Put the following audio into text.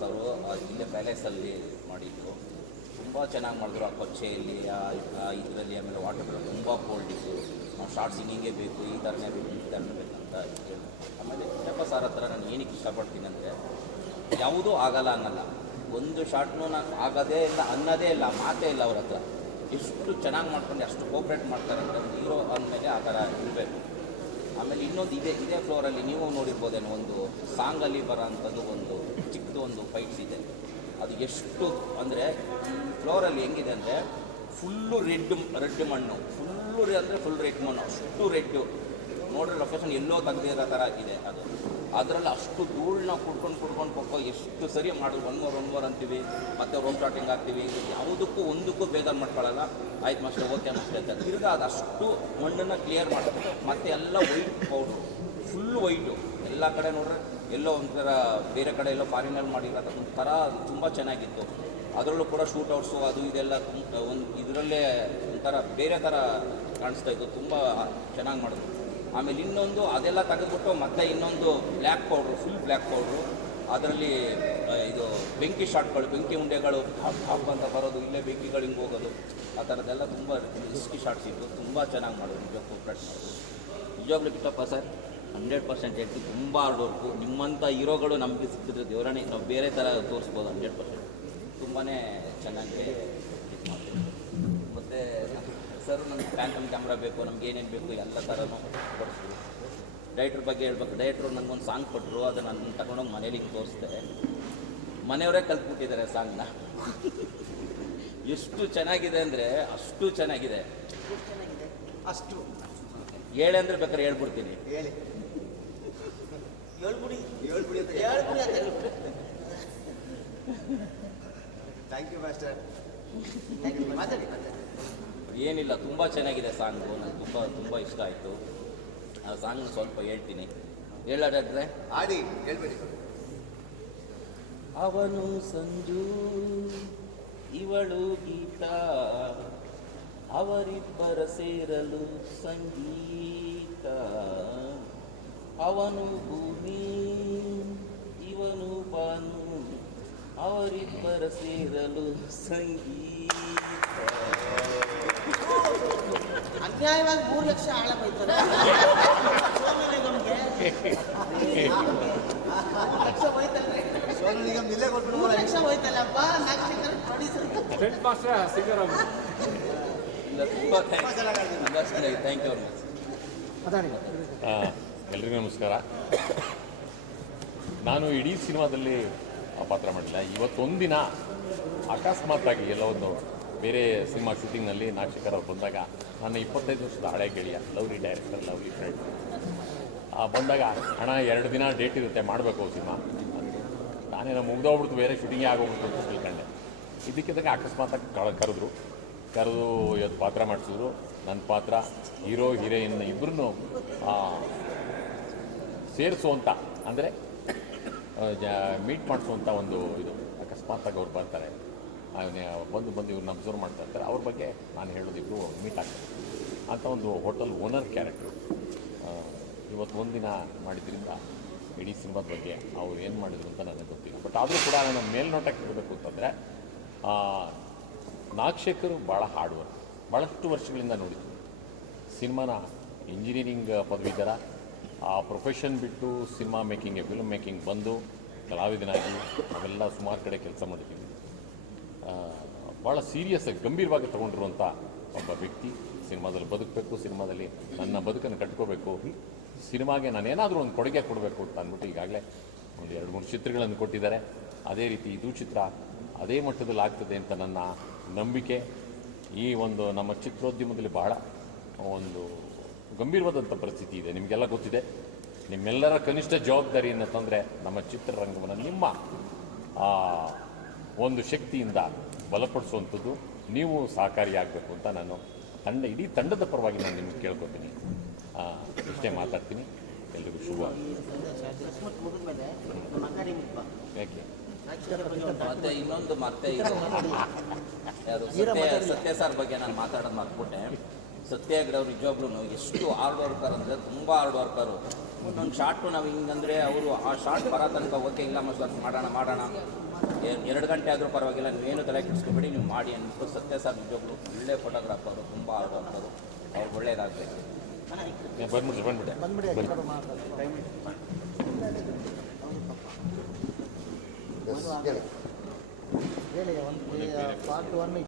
ಶ್ರೀನಿವಾಸ್ ಅವರು ಇಲ್ಲೇ ಪ್ಯಾಲೇಸಲ್ಲಿ ಮಾಡಿದ್ರು ತುಂಬ ಚೆನ್ನಾಗಿ ಮಾಡಿದ್ರು ಆ ಕೊಚ್ಚೆಯಲ್ಲಿ, ಆ ಇದರಲ್ಲಿ ಆಮೇಲೆ ವಾಟರ್ ತುಂಬ ಕೋಲ್ಡ್ ಇತ್ತು. ಶಾರ್ಟ್ ಸಿಂಗಿಂಗೇ ಬೇಕು, ಈ ಥರನೇ ಬೇಕು, ಈ ಥರನೇ ಬೇಕಂತ ಹೇಳಿದ್ರು ಆಮೇಲೆ ಚಿಕ್ಕಪ್ಪ ಸಾರ್ ಹತ್ರ ನಾನು ಏನಕ್ಕೆ ಇಷ್ಟಪಡ್ತೀನಿ ಅಂದರೆ, ಯಾವುದೂ ಆಗಲ್ಲ ಅನ್ನಲ್ಲ. ಒಂದು ಶಾರ್ಟ್ನೂ ನಾನು ಆಗೋದೇ ಇಲ್ಲ, ಅನ್ನೋದೇ ಇಲ್ಲ, ಮಾತೇ ಇಲ್ಲ ಅವ್ರ ಹತ್ರ. ಎಷ್ಟು ಚೆನ್ನಾಗಿ ಮಾಡ್ಕೊಂಡು, ಅಷ್ಟು ಕೋಪ್ರೇಟ್ ಮಾಡ್ತಾರೆ ಅಂದರೆ ಹೀರೋ ಅಂದಮೇಲೆ ಆ ಥರ ಇರಬೇಕು. ಆಮೇಲೆ ಇನ್ನೊಂದು ಇದೇ ಇದೇ ಫ್ಲೋರಲ್ಲಿ ನೀವು ನೋಡಿರ್ಬೋದೇನೋ ಒಂದು ಸಾಂಗಲ್ಲಿ ಬರೋ ಅಂಥದ್ದು ಒಂದು ಒಂದು ಪೈಪ್ಸ್ ಇದೆ. ಅದು ಎಷ್ಟು ಅಂದರೆ ಫ್ಲೋರಲ್ಲಿ ಹೆಂಗಿದೆ ಅಂದರೆ ಫುಲ್ಲು ರೆಡ್ ರೆಡ್ ಮಣ್ಣು. ಫುಲ್ಲು ಅಂದರೆ ಫುಲ್ ರೆಡ್ ಮಣ್ಣು. ಅಷ್ಟು ರೆಡ್ಡು ನೋಡಿ ಲೊಕೇಶನ್ ಎಲ್ಲೋ ತೆಗೆದಿರೋ ಥರ ಆಗಿದೆ ಅದು. ಅದರಲ್ಲಿ ಅಷ್ಟು ಧೂಳನ್ನ ಕುಡ್ಕೊಂಡು ಕುಡ್ಕೊಂಡು ಹೋಗೋ ಎಷ್ಟು ಸರಿ ಮಾಡಿದ್ರು. ಒನ್ ಮೋರ್ ಒನ್ ಮೋರ್ ಅಂತೀವಿ. ಮತ್ತೆ ರೋಮ್ ಸ್ಟಾರ್ಟಿಂಗ್ ಆಗ್ತೀವಿ ಯಾವುದಕ್ಕೂ ಒಂದಕ್ಕೂ ಬೇಜಾರು ಮಾಡ್ಕೊಳ್ಳಲ್ಲ ಆಯ್ತು ಮಾಸ್ಟರ್ ಓಕೆ ಮಾಸ್ಟರ್ ಅಂತ. ತಿರ್ಗಾ ಅದು ಅಷ್ಟು ಮಣ್ಣನ್ನು ಕ್ಲಿಯರ್ ಮಾಡ್ತೀವಿ ಮತ್ತೆ ಎಲ್ಲ ವೈಟ್ ಪೌಡ್ರು ಫುಲ್ ವೈಟು ಎಲ್ಲ ಕಡೆ ನೋಡ್ರೆ. ಎಲ್ಲೋ ಒಂಥರ ಬೇರೆ ಕಡೆ ಎಲ್ಲೋ ಫಾರಿನಲ್ಲಿ ಮಾಡಿರೋದು ಒಂಥರ ತುಂಬ ಚೆನ್ನಾಗಿತ್ತು. ಅದರಲ್ಲೂ ಕೂಡ ಶೂಟೌಟ್ಸು ಅದು ಇದೆಲ್ಲ ಒಂದು ಇದರಲ್ಲೇ ಒಂಥರ ಬೇರೆ ಥರ ಕಾಣಿಸ್ತಾ ಇತ್ತು, ತುಂಬ ಚೆನ್ನಾಗಿ ಮಾಡಿದ್ರು. ಆಮೇಲೆ ಇನ್ನೊಂದು ಅದೆಲ್ಲ ತೆಗೆದುಬಿಟ್ಟು ಮತ್ತೆ ಇನ್ನೊಂದು black powder full black powder ಅದರಲ್ಲಿ ಇದು ಬೆಂಕಿ ಶಾಟ್ಗಳು, ಬೆಂಕಿ ಉಂಡೆಗಳು ಹಾಪ್ ಹಾಪ್ ಅಂತ ಬರೋದು, ಇಲ್ಲೇ ಬೆಂಕಿಗಳು ಹಿಂಗೆ ಹೋಗೋದು, ಆ ಥರದ್ದೆಲ್ಲ ತುಂಬ ರಿಸ್ಕಿ ಶಾಟ್ಸ್ ಇತ್ತು, ತುಂಬ ಚೆನ್ನಾಗಿ ಮಾಡೋದು ನಿಜಕ್ಕೂ ಕೋಪ್ರೇಟ್ ಮಾಡೋದು ನಿಜವಾಗ್ಲೂ ಕಿಟ್ಟಪ್ಪ ಸರ್? ಹಂಡ್ರೆಡ್ ಪರ್ಸೆಂಟ್ ಹೇಳ್ತೀವಿ ತುಂಬ ಹಾರ್ಡ್ ವರ್ಕು ನಿಮ್ಮಂಥ ಹೀರೋಗಳು ನಮಗೆ ಸಿಕ್ಕಿದ್ರೆ ದೇವರಾಣಿ ನಾವು ಬೇರೆ ಥರ ತೋರಿಸ್ಬೋದು ಹಂಡ್ರೆಡ್ ಪರ್ಸೆಂಟ್. ತುಂಬಾ ಚೆನ್ನಾಗಿ ಇದು ಮಾಡ್ತೀವಿ. ಮತ್ತು ಸರ್ ನಮಗೆ ಪ್ಯಾಂಟಮ್ ಕ್ಯಾಮ್ರಾ ಬೇಕು ನಮ್ಗೆ ಏನೇನು ಬೇಕು ಎಲ್ಲ ಥರನೂ ಕೊಡಿಸ್ತೀವಿ ಡೈಟ್ರ್ ಬಗ್ಗೆ ಹೇಳ್ಬೇಕು. ಡೈಟ್ರು ನನಗೊಂದು ಸಾಂಗ್ ಕೊಟ್ಟರು ಅದನ್ನು ನಾನು ತಗೊಂಡೋಗಿ ಮನೇಲಿ ಹಿಂಗೆ ತೋರಿಸ್ದೆ. ಮನೆಯವರೇ ಕಲ್ತ್ಬಿಟ್ಟಿದ್ದಾರೆ ಸಾಂಗ್ನ ಎಷ್ಟು ಚೆನ್ನಾಗಿದೆ ಅಂದರೆ ಅಷ್ಟು ಚೆನ್ನಾಗಿದೆ? ಅಷ್ಟು. ಹೇಳಿ ಅಂದರೆ ಬೇಕಾದ್ರೆ ಹೇಳ್ಬಿಡ್ತೀನಿ. ಹೇಳಿ. ಹೇಳ್ಬಿಡಿ ಹೇಳ್ಬಿಡಿ ಅಂತ ಹೇಳ್ಬಿಡಿ ಅಂತ ಹೇಳ್ಬಿಡಿ. ಥ್ಯಾಂಕ್ ಯು ಮಾಸ್ಟರ್ ಮಾತಾಡಿ ಏನಿಲ್ಲ ತುಂಬ ಚೆನ್ನಾಗಿದೆ ಸಾಂಗು ನನಗೆ ತುಂಬ ತುಂಬ ಇಷ್ಟ ಆಯಿತು. ಆ ಸಾಂಗ್ ಸ್ವಲ್ಪ ಹೇಳ್ತೀನಿ. ಹೇಳಾಡಿದ್ರೆ ಆಡಿ ಹೇಳ್ಬೇಡಿ. ಅವನು ಸಂಜು ಇವಳು ಗೀತಾ. ಅವರಿಬ್ಬರ ಸೇರಲು ಸಂಗೀತ. ಅವನು ಭೂಮಿ ಇವನು ಬಾನು. ಅವರಿಬ್ಬರ ಸೇರಲು ಸಂಗೀತ. ಅನ್ಯಾಯವಾಗಿ ಮೂರು ಲಕ್ಷ ಆಳ ಬೈತಾರೆ. ಲಕ್ಷ ಹೋಯ್ತಲ್ರಿ ಸೋನು ಇಲ್ಲೇ ಮೂರು lakh producer friend master singer ಅವರು. ಇಲ್ಲ ತುಂಬ thanks thank you very much ಆ, ಎಲ್ರಿಗೂ ನಮಸ್ಕಾರ. ನಾನು ಇಡೀ ಸಿನಿಮಾದಲ್ಲಿ ಆ ಪಾತ್ರ ಮಾಡಿಲ್ಲ. ಇವತ್ತೊಂದಿನ ಅಕಸ್ಮಾತ್ತಾಗಿ ಎಲ್ಲ ಒಂದು ಬೇರೆ ಸಿನಿಮಾ ಶೂಟಿಂಗ್ನಲ್ಲಿ ನಾಗಶೇಖರ್ ಅವ್ರು ಬಂದಾಗ ನನ್ನ ಇಪ್ಪತ್ತೈದು ವರ್ಷದ ಹಳೆ ಗೆಳೆಯ, ಲವ್ಲಿ ಡೈರೆಕ್ಟರ್, ಲವ್ಲಿ ಫ್ರೆಂಡ್ ಬಂದಾಗ ಹಣ ಎರಡು ದಿನ ಡೇಟ್ ಇರುತ್ತೆ, ಮಾಡಬೇಕು ಸಿನಿಮಾ. ನಾನೇನೋ ಮುಗ್ದೋಗ್ಬಿಡ್ತು ಬೇರೆ ಶೂಟಿಂಗೇ ಆಗೋಗ್ಬಿಡ್ತು ಅಂತ ತಿಳ್ಕೊಂಡೆ. ಇದಕ್ಕಿದ್ದಾಗ ಅಕಸ್ಮಾತಾಗಿ ಕರೆದ್ರು. ಕರೆದು ಇವತ್ತು ಪಾತ್ರ ಮಾಡಿಸಿದ್ರು. ನನ್ನ ಪಾತ್ರ ಹೀರೋ, ಹೀರೋಯಿನ್ ಇಬ್ಬರನ್ನು ಸೇರಿಸುವಂಥ ಅಂದರೆ ಮೀಟ್ ಮಾಡಿಸುವಂಥ ಒಂದು ಇದು ಅಕಸ್ಮಾತಾಗಿ ಅವ್ರು ಬರ್ತಾರೆ. ಅವನೇ ಬಂದು ಬಂದು ಇವ್ರನ್ನ ಅಬ್ಸರ್ವ್ ಮಾಡ್ತಾ ಇರ್ತಾರೆ. ಅವ್ರ ಬಗ್ಗೆ ನಾನು ಹೇಳೋದಿಬ್ರು ಮೀಟ್ ಆಗ್ತಾರೆ. ಅಂತ ಒಂದು ಹೋಟೆಲ್ ಓನರ್ ಕ್ಯಾರೆಕ್ಟ್ರು ಇವತ್ತು ಒಂದಿನ ಮಾಡಿದ್ರಿಂದ ಇಡೀ ಸಿನಿಮಾದ ಬಗ್ಗೆ ಅವ್ರು ಏನು ಮಾಡಿದ್ರು ಅಂತ ನನಗೆ ಗೊತ್ತಿಲ್ಲ. ಬಟ್ ಆದರೂ ಕೂಡ ನಾನು ಮೇಲ್ನೋಟಕ್ಕೆ ಇರಬೇಕು ಅಂತಂದರೆ ನಾಗಶೇಖರ್ ಭಾಳ ಹಾರ್ಡ್ ವರ್ಕ್ ಭಾಳಷ್ಟು ವರ್ಷಗಳಿಂದ ನೋಡಿದ್ರು. ಸಿನಿಮಾನ ಇಂಜಿನಿಯರಿಂಗ್ ಪದವೀಧರ ಆ ಪ್ರೊಫೆಷನ್ ಬಿಟ್ಟು ಸಿನಿಮಾ ಮೇಕಿಂಗ್ಗೆ ಫಿಲ್ಮ್ ಮೇಕಿಂಗ್ ಬಂದು ಕಲಾವಿದನಾಗಿ ನಾವೆಲ್ಲ ಸುಮಾರು ಕಡೆ ಕೆಲಸ ಮಾಡಿದ್ದೀವಿ ಭಾಳ ಸೀರಿಯಸ್ ಆಗಿ, ಗಂಭೀರವಾಗಿ ತೊಗೊಂಡಿರುವಂಥ ಒಬ್ಬ ವ್ಯಕ್ತಿ ಸಿನಿಮಾದಲ್ಲಿ ಬದುಕಬೇಕು, ಸಿನಿಮಾದಲ್ಲಿ ನನ್ನ ಬದುಕನ್ನು ಕಟ್ಕೋಬೇಕು. ಸಿನಿಮಾಗೆ ನಾನು ಏನಾದರೂ ಒಂದು ಕೊಡುಗೆ ಕೊಡಬೇಕು ಅಂತ ಅಂದ್ಬಿಟ್ಟು ಈಗಾಗಲೇ ಒಂದು ಎರಡು, ಮೂರು ಚಿತ್ರಗಳನ್ನು ಕೊಟ್ಟಿದ್ದಾರೆ. ಅದೇ ರೀತಿ ಇದು ಚಿತ್ರ ಅದೇ ಮಟ್ಟದಲ್ಲಿ ಆಗ್ತದೆ ಅಂತ ನನ್ನ ನಂಬಿಕೆ. ಈ ಒಂದು ನಮ್ಮ ಚಿತ್ರೋದ್ಯಮದಲ್ಲಿ ಬಹಳ ಒಂದು ಗಂಭೀರವಾದಂಥ ಪರಿಸ್ಥಿತಿ ಇದೆ. ನಿಮಗೆಲ್ಲ ಗೊತ್ತಿದೆ. ನಿಮ್ಮೆಲ್ಲರ ಕನಿಷ್ಠ ಜವಾಬ್ದಾರಿಯನ್ನು ತಂದರೆ ನಮ್ಮ ಚಿತ್ರರಂಗವನ್ನು ನಿಮ್ಮ ಒಂದು ಶಕ್ತಿಯಿಂದ ಬಲಪಡಿಸುವಂಥದ್ದು ನೀವು ಸಹಕಾರಿಯಾಗಬೇಕು ಅಂತ ನಾನು ತಂಡ ಇಡೀ ತಂಡದ ಪರವಾಗಿ ನಾನು ನಿಮ್ಗೆ ಕೇಳ್ಕೊತೀನಿ. ಇಷ್ಟೇ ಮಾತಾಡ್ತೀನಿ. ಎಲ್ರಿಗೂ ಶುಭ. ಮತ್ತೆ ಇನ್ನೊಂದು ಮತ್ತೆ ಸತ್ಯ ಸರ್ ಬಗ್ಗೆ ನಾನು ಮಾತಾಡೋದು ಮರ್ತ್ಬಿಟ್ಟೆ. ಸತ್ಯ ಅವರು ಅವ್ರು ನಿಜವಾಗ್ಲೂ ಎಷ್ಟು ಹಾರ್ಡ್ ವರ್ಕರ್ ಅಂದರೆ ತುಂಬ ಹಾರ್ಡ್ ವರ್ಕರು ಒಂದೊಂದು ಶಾರ್ಟು ನಾವು ಹಿಂಗಂದರೆ ಅವರು ಆ ಶಾರ್ಟ್ ಬರ ತನಕ ಓಕೆ ಇಲ್ಲ ಸರ್ ಮಾಡೋಣ ಮಾಡೋಣ. ಎರಡು ಗಂಟೆ ಆದರೂ ಪರವಾಗಿಲ್ಲ ನೀವೇನು ತಲೆ ಕೆಡಿಸ್ಕೊಬೇಡಿ ನೀವು ಮಾಡಿ ಅನ್ಬಿಟ್ಟು ಸತ್ಯ ಸರ್ ನಿಜವಾಗ್ಲೂ ಒಳ್ಳೆ ಫೋಟೋಗ್ರಾಫರು ತುಂಬ ಹಾರ್ಡ್ ವರ್ಕರು ಅವ್ರು ಒಳ್ಳೇದಾಗಬೇಕು ಬಂದ್ಬಿಡಿ ಬಂದ್ಬಿಡಿ ಬಂದ್ಬಿಡಿ